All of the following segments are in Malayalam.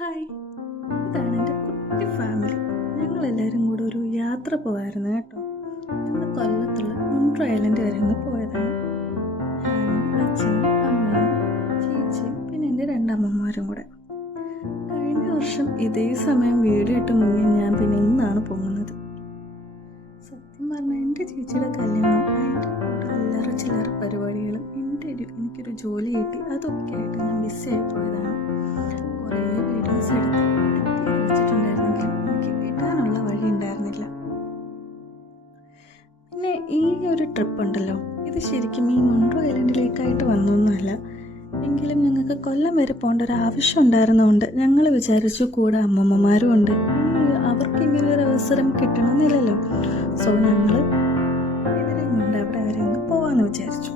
ഹായ്, ഇതാണ് എൻ്റെ കുട്ടി ഫാമിലി. ഞങ്ങളെല്ലാവരും കൂടെ ഒരു യാത്ര പോകായിരുന്നു കേട്ടോ. ഞങ്ങൾ കൊല്ലത്തുള്ള മുണ്ട്ര ഐലൻഡ് വരെ ഒന്ന് പോയതാണ്. ഞാനും അച്ഛനും അമ്മയും ചേച്ചിയും പിന്നെ എൻ്റെ രണ്ടമ്മമാരും കൂടെ. കഴിഞ്ഞ വർഷം ഇതേ സമയം വീഡിയോ ഇട്ട് മുങ്ങി ഞാൻ പിന്നെ ഇന്നാണ് പോകുന്നത്. സത്യം പറഞ്ഞാൽ എൻ്റെ ചേച്ചിയുടെ കല്യാണം, അതിൻ്റെ കൂടെ അല്ലറ ചില്ലറ പരിപാടികളും എനിക്കൊരു ജോലി കിട്ടി, അതൊക്കെ ആയിട്ട് ഞാൻ മിസ്സായി പോയതാണ്. കുറേ വീഡിയോസ് എടുത്ത് എഡിറ്റ് ചെയ്ത് വെച്ചിട്ടുണ്ടായിരുന്നെങ്കിലും എനിക്ക് ഇടാനുള്ള വഴി ഉണ്ടായിരുന്നില്ല. പിന്നെ ഈ ഒരു ട്രിപ്പ് ഉണ്ടല്ലോ, ഇത് ശരിക്കും ഈ മുണ്ട്ര ഐലൻഡിലേക്കായിട്ട് വന്നൊന്നുമല്ല. എങ്കിലും ഞങ്ങൾക്ക് കൊല്ലം വരെ പോകേണ്ട ഒരു ആവശ്യം ഉണ്ടായിരുന്നതുകൊണ്ട് ഞങ്ങൾ വിചാരിച്ചു കൂടെ അമ്മമ്മമാരും ഉണ്ട്, ഇനി അവർക്ക് ഇങ്ങനെ ഒരു അവസരം കിട്ടണമെന്നില്ലല്ലോ. സോ ഞങ്ങൾ ഇവരെയും കൊണ്ട് അവിടെ വരെ ഒന്ന് പോകാമെന്ന് വിചാരിച്ചു.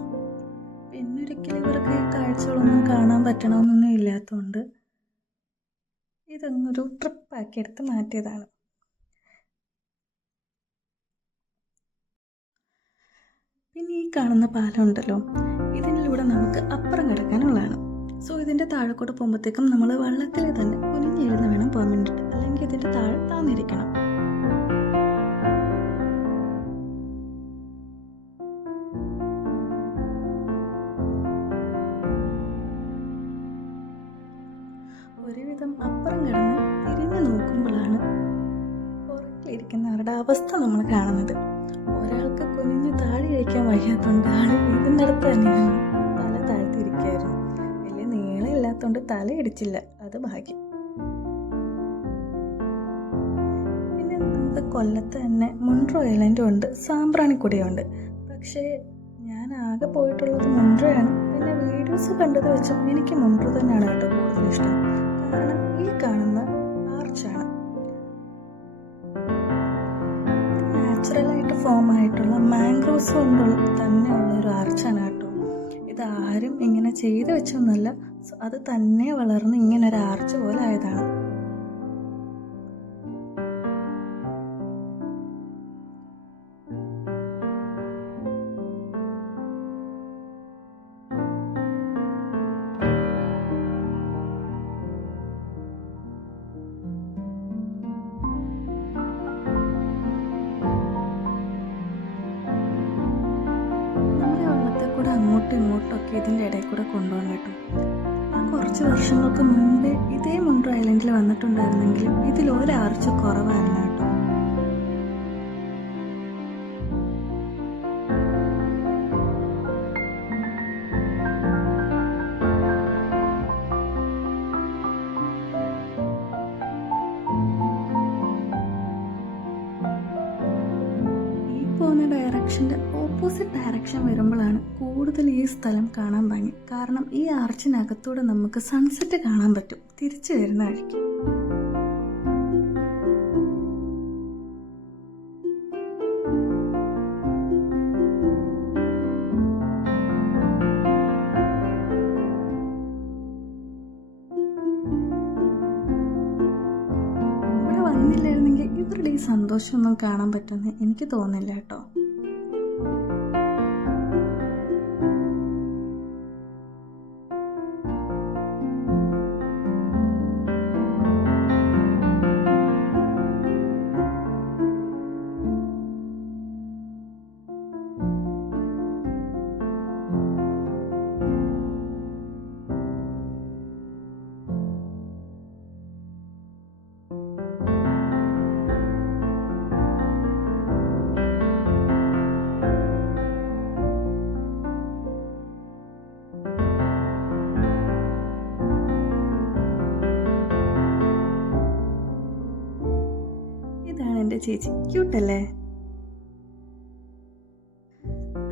പിന്നെ ഒരിക്കലും ഇവർക്ക് കാഴ്ചകളൊന്നും കാണാൻ പറ്റണമെന്നൊന്നും ഇല്ലാത്തതുകൊണ്ട് ഇതൊന്നൊരു ട്രിപ്പാക്കി എടുത്ത് മാറ്റിയതാണ്. പിന്നെ ഈ കാണുന്ന പാലം ഉണ്ടല്ലോ, ഇതിലൂടെ നമുക്ക് അപ്പുറം കിടക്കാനുള്ളതാണ്. സോ ഇതിൻ്റെ താഴെക്കൂടെ പോകുമ്പോഴത്തേക്കും നമ്മൾ വള്ളത്തിൽ തന്നെ കുനിഞ്ഞിരുന്ന് വേണം പോകാൻ വേണ്ടിയിട്ട്, അല്ലെങ്കിൽ ഇതിൻ്റെ താഴെ താന്നിരിക്കണം. ഒരുവിധം അപ്പുറം കിടന്ന് തിരിഞ്ഞു നോക്കുമ്പോഴാണ് പുറകിലിരിക്കുന്നവരുടെ അവസ്ഥ നമ്മൾ കാണുന്നത്. ഒരാൾക്ക് കുനിഞ്ഞ് താഴെ കഴിക്കാൻ വയ്യാത്തതുകൊണ്ട് ആള് വീടിനടുത്ത് തന്നെയാണ് തല താഴ്ത്തിയിരിക്കുകയായിരുന്നു. വലിയ നീളമില്ലാത്തതുകൊണ്ട് തല ഇടിച്ചില്ല, അത് ഭാഗ്യം. പിന്നെ നമുക്ക് കൊല്ലത്ത് തന്നെ മുണ്ട്ര ഐലൻഡും ഉണ്ട്, സാമ്പ്രാണിക്കുടിയുണ്ട്. പക്ഷേ ഞാൻ ആകെ പോയിട്ടുള്ളത് മുണ്ട്രയാണ്. പിന്നെ വീഡിയോസ് കണ്ടത് വെച്ചും എനിക്ക് മുണ്ട്ര തന്നെയാണ് കേട്ടോ കൂടുതൽ ഇഷ്ടം. കാരണം ഈ കാണുന്ന ആർച്ചാണ്, നാച്ചുറലായിട്ട് ഫോം ആയിട്ടുള്ള മാംഗ്രോവ്സ് കൊണ്ടുള്ള തന്നെയുള്ള ഒരു ആർച്ചാണ് കേട്ടോ. ഇത് ആരും ഇങ്ങനെ ചെയ്തു വെച്ചൊന്നുമല്ല, അത് തന്നെ വളർന്ന് ഇങ്ങനെ ഒരു ആർച്ച് പോലെ ആയതാണ്. അങ്ങോട്ടും ഇങ്ങോട്ടൊക്കെ ഇതിൻ്റെ ഇടയിൽ കൂടെ കൊണ്ടുപോകാൻ കേട്ടോ. ഞാൻ കുറച്ച് വർഷങ്ങൾക്ക് മുൻപേ ഇതേ മുണ്ട്ര ഐലൻഡിൽ വന്നിട്ടുണ്ടായിരുന്നെങ്കിലും ഇതിലൊരാർച്ച് കുറവായിരുന്നു കേട്ടോ. ഈ പോകുന്ന ഡയറക്ഷൻ്റെ ഓപ്പോസിറ്റ് ഡയറക്ഷൻ വരുമ്പോഴാണ് കൂടുതൽ ഈ സ്ഥലം കാണാൻ ഭംഗി. കാരണം ഈ ആർച്ചിനകത്തൂടെ നമുക്ക് സൺസെറ്റ് കാണാൻ പറ്റും തിരിച്ചു വരുന്ന വഴിക്ക്. ഇവിടെ വന്നില്ലായിരുന്നെങ്കിൽ ഇവരുടെ ഈ സന്തോഷമൊന്നും കാണാൻ പറ്റുമെന്ന് എനിക്ക് തോന്നില്ല കേട്ടോ. ഇതാണ് എൻ്റെ ചേച്ചി, ക്യൂട്ടല്ലേ?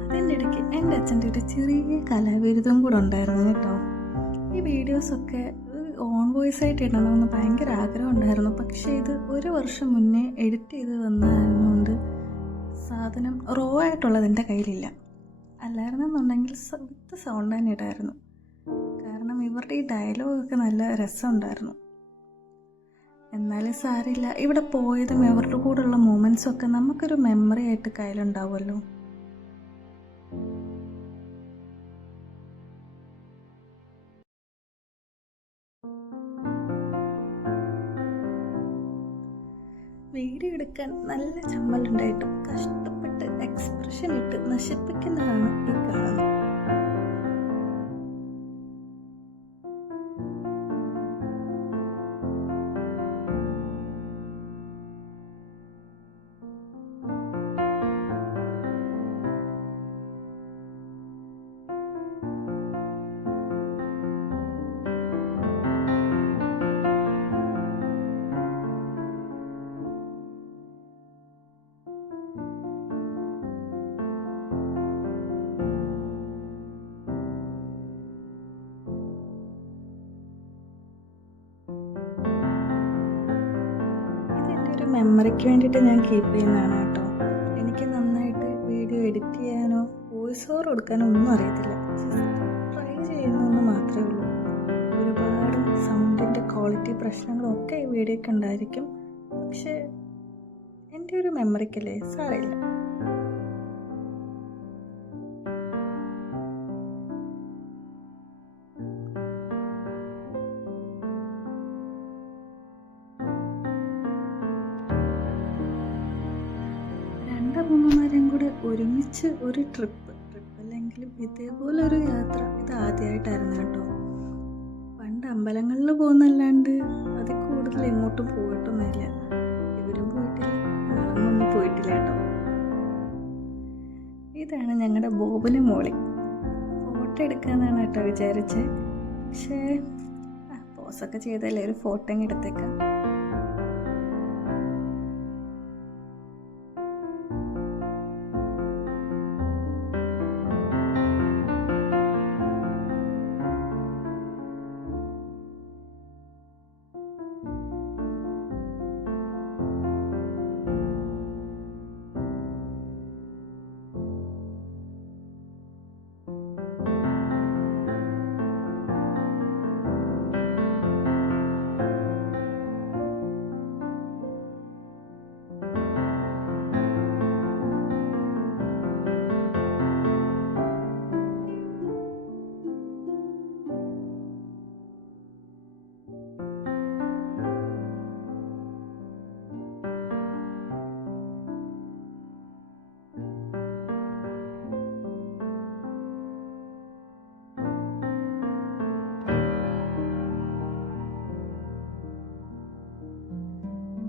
അതിൻ്റെ ഇടയ്ക്ക് എൻ്റെ അച്ഛൻ്റെ ഒരു ചെറിയ കലാവിരുദ്ധം കൂടെ ഉണ്ടായിരുന്നു കേട്ടോ. ഈ വീഡിയോസൊക്കെ ഓൺ വോയിസ് ആയിട്ട് ഇടണമെന്ന് ഭയങ്കര ആഗ്രഹം ഉണ്ടായിരുന്നു. പക്ഷേ ഇത് ഒരു വർഷം മുന്നേ എഡിറ്റ് ചെയ്ത് വന്നതായിരുന്നുകൊണ്ട് സാധനം റോ ആയിട്ടുള്ളത് എൻ്റെ കയ്യിലില്ല. അല്ലായിരുന്നെന്നുണ്ടെങ്കിൽ വിത്ത് സൗണ്ട് തന്നെ ഇടായിരുന്നു. കാരണം ഇവരുടെ ഈ ഡയലോഗൊക്കെ നല്ല രസമുണ്ടായിരുന്നു. എന്നാലും സാരമില്ല, ഇവിടെ പോയതും ഇവരുടെ കൂടെയുള്ള മൊമെൻറ്റ്സൊക്കെ നമുക്കൊരു മെമ്മറി ആയിട്ട് കയ്യിലുണ്ടാവുമല്ലോ. എടുക്കാൻ നല്ല ചമ്മലുണ്ടായിട്ടും കഷ്ടപ്പെട്ട് എക്സ്പ്രഷൻ ഇട്ട് നശിപ്പിക്കുന്നതാണ് ഈ കാണുന്നത്. മെമ്മറിക്ക് വേണ്ടിയിട്ട് ഞാൻ കീപ്പ് ചെയ്യുന്നതാണ് കേട്ടോ. എനിക്ക് നന്നായിട്ട് വീഡിയോ എഡിറ്റ് ചെയ്യാനോ വോയിസ് ഓവർ കൊടുക്കാനോ ഒന്നും അറിയത്തില്ല. ട്രൈ ചെയ്യുന്നതെന്ന് മാത്രമേ ഉള്ളൂ. ഒരുപാട് സൗണ്ടിൻ്റെ ക്വാളിറ്റി പ്രശ്നങ്ങളൊക്കെ ഈ വീഡിയോയ്ക്ക് ഉണ്ടായിരിക്കും. പക്ഷേ എൻ്റെ ഒരു മെമ്മറിക്കല്ലേ, സാരമില്ല. അമ്മമാരും കൂടെ ഒരുമിച്ച് ഒരു ട്രിപ്പ് അല്ലെങ്കിലും ഇതേപോലെ ഒരു യാത്ര ഇത് ആദ്യമായിട്ടായിരുന്നു കേട്ടോ. പണ്ട് അമ്പലങ്ങളിൽ പോകുന്നല്ലാണ്ട് അതിൽ കൂടുതൽ എങ്ങോട്ടും പോയിട്ടൊന്നുമില്ല. ഇവരും പോയിട്ടില്ല, ഞങ്ങളൊന്നും പോയിട്ടില്ല കേട്ടോ. ഇതാണ് ഞങ്ങളുടെ ബോബനും മോളി. ഫോട്ടോ എടുക്കാന്നാണ് കേട്ടോ വിചാരിച്ചത്. പക്ഷേ പോസൊക്കെ ചെയ്തല്ലേ, ഒരു ഫോട്ടോ അങ്ങ് എടുത്തേക്കാം.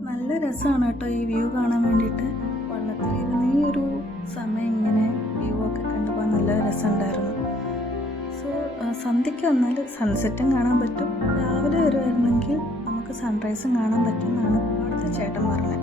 നല്ല രസമാണ് കേട്ടോ ഈ വ്യൂ കാണാൻ വേണ്ടിയിട്ട്. വള്ളത്തിലിരുന്ന് ഈ ഒരു സമയം ഇങ്ങനെ വ്യൂ ഒക്കെ കണ്ടുപോകാൻ നല്ല രസമുണ്ടായിരുന്നു. സോ സന്ധ്യയ്ക്ക് വന്നാൽ സൺസെറ്റും കാണാൻ പറ്റും. രാവിലെ വരുമായിരുന്നെങ്കിൽ നമുക്ക് സൺറൈസും കാണാൻ പറ്റും എന്നാണ് അവിടുത്തെ ചേട്ടൻ പറഞ്ഞത്.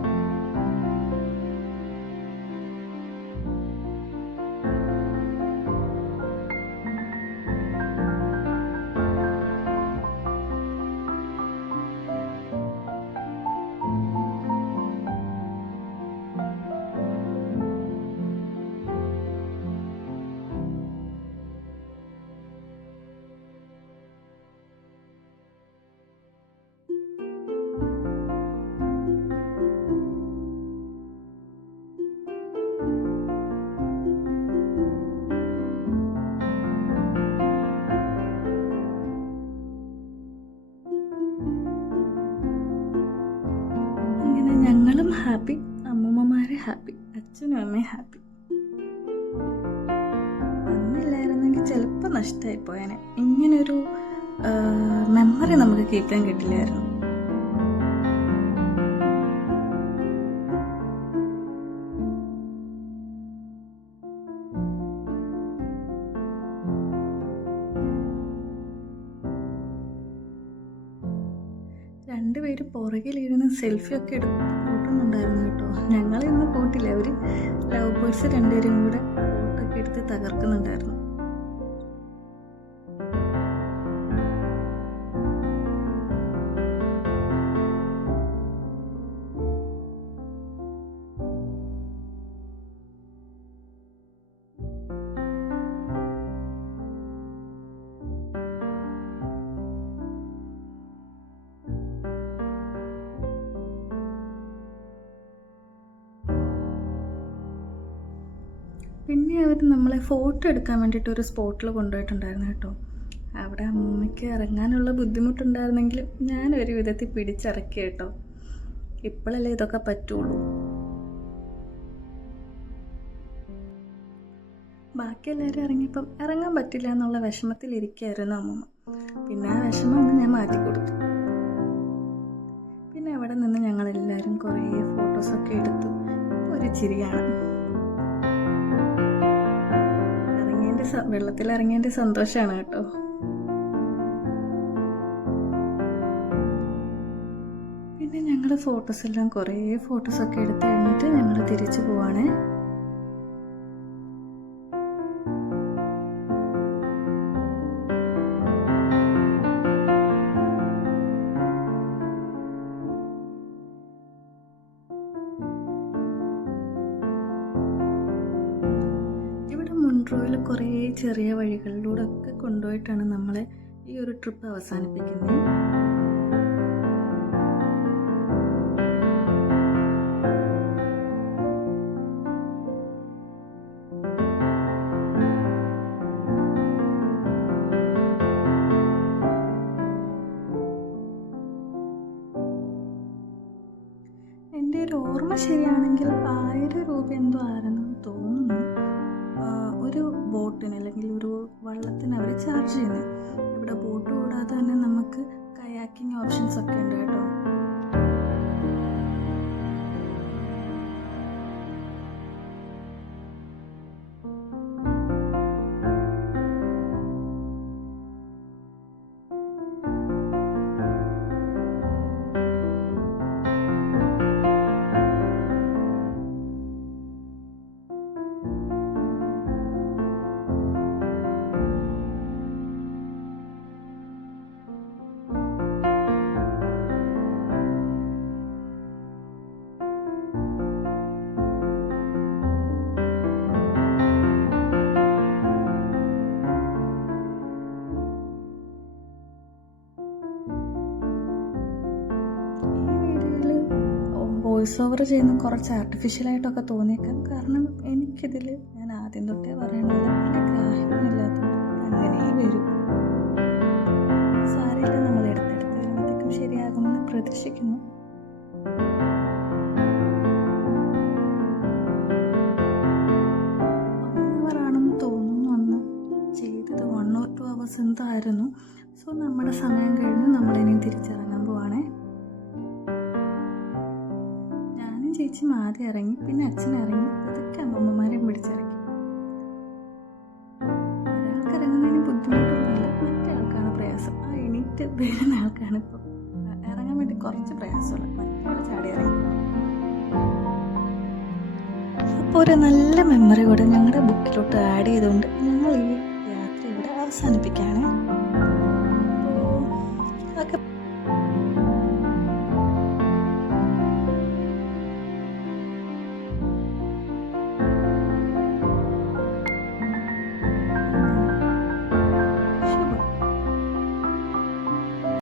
ഞങ്ങളും ഹാപ്പി, അമ്മൂമ്മമാരെ ഹാപ്പി, അച്ഛനും അമ്മയും ഹാപ്പി. വന്നില്ലായിരുന്നെങ്കിൽ ചിലപ്പോൾ നഷ്ടമായി പോയേനെ. ഇങ്ങനൊരു മെമ്മറി നമുക്ക് കീപ്പ് ചെയ്യാൻ കിട്ടില്ലായിരുന്നു. രണ്ടുപേര് പുറകിലിരുന്ന് സെൽഫിയൊക്കെ എടുത്ത് കൂട്ടുന്നുണ്ടായിരുന്നു കേട്ടോ. ഞങ്ങളിന്ന് കൂട്ടില്ല, അവർ ലവ് ബേർഡ്സ് രണ്ടുപേരും കൂടെ ഫോട്ടോ ഒക്കെ എടുത്ത് തകർക്കുന്നുണ്ടായിരുന്നു. പിന്നെ അവർ നമ്മളെ ഫോട്ടോ എടുക്കാൻ വേണ്ടിയിട്ട് ഒരു സ്പോട്ടിൽ കൊണ്ടുപോയിട്ടുണ്ടായിരുന്നു കേട്ടോ. അവിടെ അമ്മൂമ്മയ്ക്ക് ഇറങ്ങാനുള്ള ബുദ്ധിമുട്ടുണ്ടായിരുന്നെങ്കിലും ഞാനൊരു വിധത്തിൽ പിടിച്ചിറക്കി കേട്ടോ. ഇപ്പോഴല്ലേ ഇതൊക്കെ പറ്റുള്ളൂ. ബാക്കി എല്ലാവരും ഇറങ്ങിയപ്പം ഇറങ്ങാൻ പറ്റില്ല എന്നുള്ള വിഷമത്തിലിരിക്കുകയായിരുന്നു അമ്മമ്മ. പിന്നെ ആ വിഷമം ഒന്ന് ഞാൻ മാറ്റിക്കൊടുത്തു. പിന്നെ അവിടെ നിന്ന് ഞങ്ങളെല്ലാവരും കുറേ ഫോട്ടോസൊക്കെ എടുത്തു. ഒരു ചിരിയാണ്. വെള്ളത്തിലിറങ്ങിയതിൻ്റെ സന്തോഷമാണ് കേട്ടോ. പിന്നെ ഞങ്ങൾ കുറേ ഫോട്ടോസൊക്കെ എടുത്ത് കഴിഞ്ഞിട്ട് ഞങ്ങൾ തിരിച്ചു പോവാണേ. മുൻട്രോയിൽ കുറേ ചെറിയ വഴികളിലൂടെ ഒക്കെ കൊണ്ടുപോയിട്ടാണ് നമ്മളെ ഈ ഒരു ട്രിപ്പ് അവസാനിപ്പിക്കുന്നത്. എൻ്റെ ഒരു ഓർമ്മ ശരിയാണെങ്കിൽ 1000 രൂപ എന്തോ ആയിരുന്നു തോന്നുന്നു ഒരു ബോട്ടിന് അല്ലെങ്കിൽ ഒരു വള്ളത്തിന് അവർ ചാർജ് ചെയ്യുന്നത്. ഇവിടെ ബോട്ട് കൂടാതെ തന്നെ നമുക്ക് കയാക്കിങ് ഓപ്ഷൻസ് ഒക്കെ ഉണ്ട് കേട്ടോ. വോയിസ് ഓവർ ചെയ്യുന്ന കുറച്ച് ആർട്ടിഫിഷ്യലായിട്ടൊക്കെ തോന്നിയേക്കാം. കാരണം എനിക്കിതിൽ ഞാൻ ആദ്യം തൊട്ടേ പറയണത് വലിയ ഗ്രാഹ്യമൊന്നുമില്ലാത്തതുകൊണ്ട് അങ്ങനെ വരും. സാരിയില്ല, നമ്മൾ എടുത്തെടുത്ത് വരുമ്പോഴത്തേക്കും ശരിയാകുമെന്ന് പ്രതീക്ഷിക്കുന്നു. ആണെന്ന് തോന്നുന്നു അന്ന് ചെയ്തത് 1 or 2 hours എന്തായിരുന്നു. സോ നമ്മുടെ സമയം കഴിഞ്ഞ് നമ്മളിനിയും തിരിച്ചിറങ്ങാൻ പോവാണേ. ചേച്ചിയും ആദ്യം ഇറങ്ങി, പിന്നെ അച്ഛൻ ഇറങ്ങി, അതൊക്കെ അമ്മമ്മമാരെയും പിടിച്ചിറങ്ങി. ഒരാൾക്ക് ഇറങ്ങുന്നതിന് ബുദ്ധിമുട്ടൊന്നുമില്ല, മറ്റേ ആൾക്കാണ് പ്രയാസം. ആ എണീറ്റ് വരുന്ന ആൾക്കാണ് ഇപ്പം ഇറങ്ങാൻ വേണ്ടി കുറച്ച് പ്രയാസമുള്ള. മറ്റേ ചാടി ഇറങ്ങി. അപ്പോൾ ഒരു നല്ല മെമ്മറി കൂടെ ഞങ്ങളുടെ ബുക്കിലോട്ട് ആഡ് ചെയ്തുകൊണ്ട് ഞങ്ങൾ ഈ യാത്ര ഇവിടെ അവസാനിപ്പിക്കുകയാണ്. അപ്പോൾ